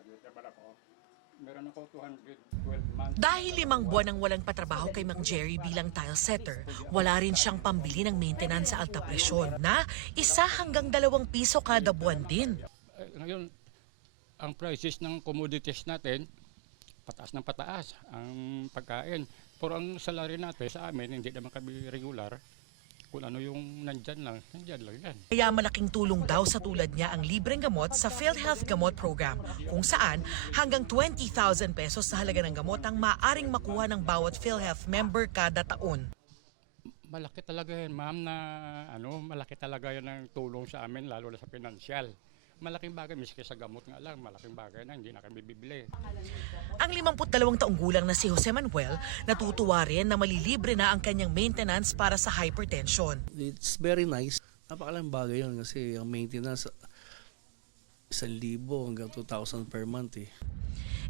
graduate naman ako. Meron ako 212 months. Dahil 5 buwan ang walang patrabaho kay Mang Jerry bilang tile setter, wala rin siyang pambili ng maintenance sa alta presyon na 1 hanggang 2 piso kada buwan din. Ngayon, ang prices ng commodities natin, pataas ng pataas ang pagkain. Pero ang salary natin sa amin, hindi naman kami regular. Kung ano yung nandyan lang yan. Kaya malaking tulong daw sa tulad niya ang libreng gamot sa PhilHealth Gamot Program, kung saan hanggang 20,000 pesos sa halaga ng gamot ang maaring makuha ng bawat PhilHealth member kada taon. Malaki talaga yan, ma'am, na malaki talaga yan ang tulong sa amin, lalo na sa pinansyal. Malaking bagay, miski sa gamot nga lang, malaking bagay na, hindi na kami bibili. Ang 52 taong gulang na si Jose Manuel, natutuwa rin na malilibre na ang kanyang maintenance para sa hypertension. It's very nice. Napakalang bagay yun kasi ang maintenance 1,000 hanggang 2,000 per month eh.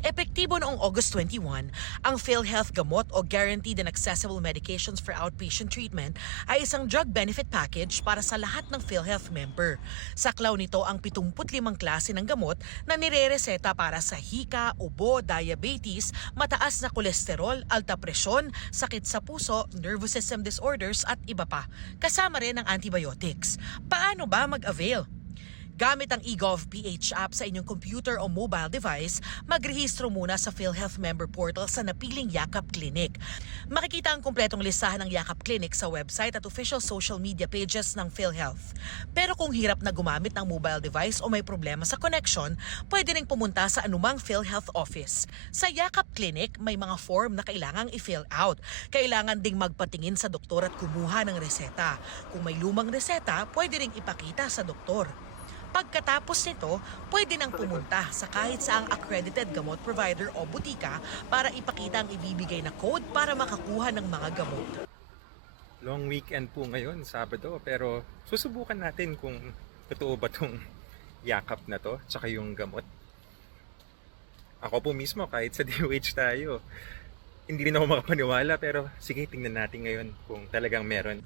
Epektibo noong August 21, ang PhilHealth Gamot o Guaranteed and Accessible Medications for Outpatient Treatment ay isang drug benefit package para sa lahat ng PhilHealth member. Saklaw nito ang 75 klase ng gamot na nirereseta para sa hika, ubo, diabetes, mataas na kolesterol, alta presyon, sakit sa puso, nervous system disorders at iba pa. Kasama rin ang antibiotics. Paano ba mag-avail? Gamit ang eGov.ph app sa inyong computer o mobile device, magrehistro muna sa PhilHealth member portal sa napiling Yakap Clinic. Makikita ang kumpletong listahan ng Yakap Clinic sa website at official social media pages ng PhilHealth. Pero kung hirap na gumamit ng mobile device o may problema sa connection, pwede ring pumunta sa anumang PhilHealth office. Sa Yakap Clinic, may mga form na kailangang i-fill out. Kailangan ding magpatingin sa doktor at kumuha ng reseta. Kung may lumang reseta, pwede ring ipakita sa doktor. Pagkatapos nito, pwede nang pumunta sa kahit saang accredited gamot provider o butika para ipakita ang ibibigay na code para makakuha ng mga gamot. Long weekend po ngayon, Sabado, pero susubukan natin kung totoo ba itong yakap na to, tsaka yung gamot. Ako po mismo, kahit sa DOH tayo, hindi rin ako makapaniwala, pero sige, tingnan natin ngayon kung talagang meron.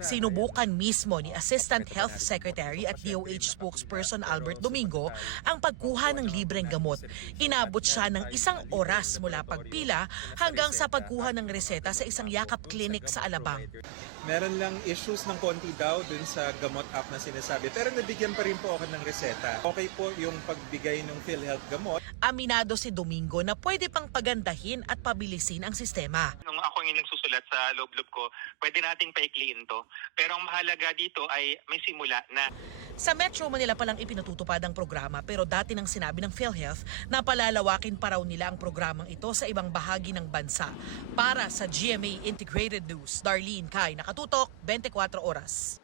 Sinubukan mismo ni Assistant Health Secretary at DOH spokesperson Albert Domingo ang pagkuha ng libreng gamot. Inabot siya ng 1 oras mula pagpila hanggang sa pagkuha ng reseta sa isang Yakap Clinic sa Alabang. Meron lang issues ng konti daw dun sa gamot app na sinasabi, pero nabigyan pa rin po ako ng reseta. Okay po yung pagbigay ng PhilHealth gamot. Aminado si Domingo na pwede pang pagandahin at pabilisin ang sistema. Nung ako yung nagsusulat sa loob-loob ko, pwede nating paikliin to. Pero ang mahalaga dito ay may simula na. Sa Metro Manila palang ipinatutupad ang programa pero dati nang sinabi ng PhilHealth na palalawakin pa raw nila ang programang ito sa ibang bahagi ng bansa. Para sa GMA Integrated News, Darlene Kai, nakatutok, 24 oras.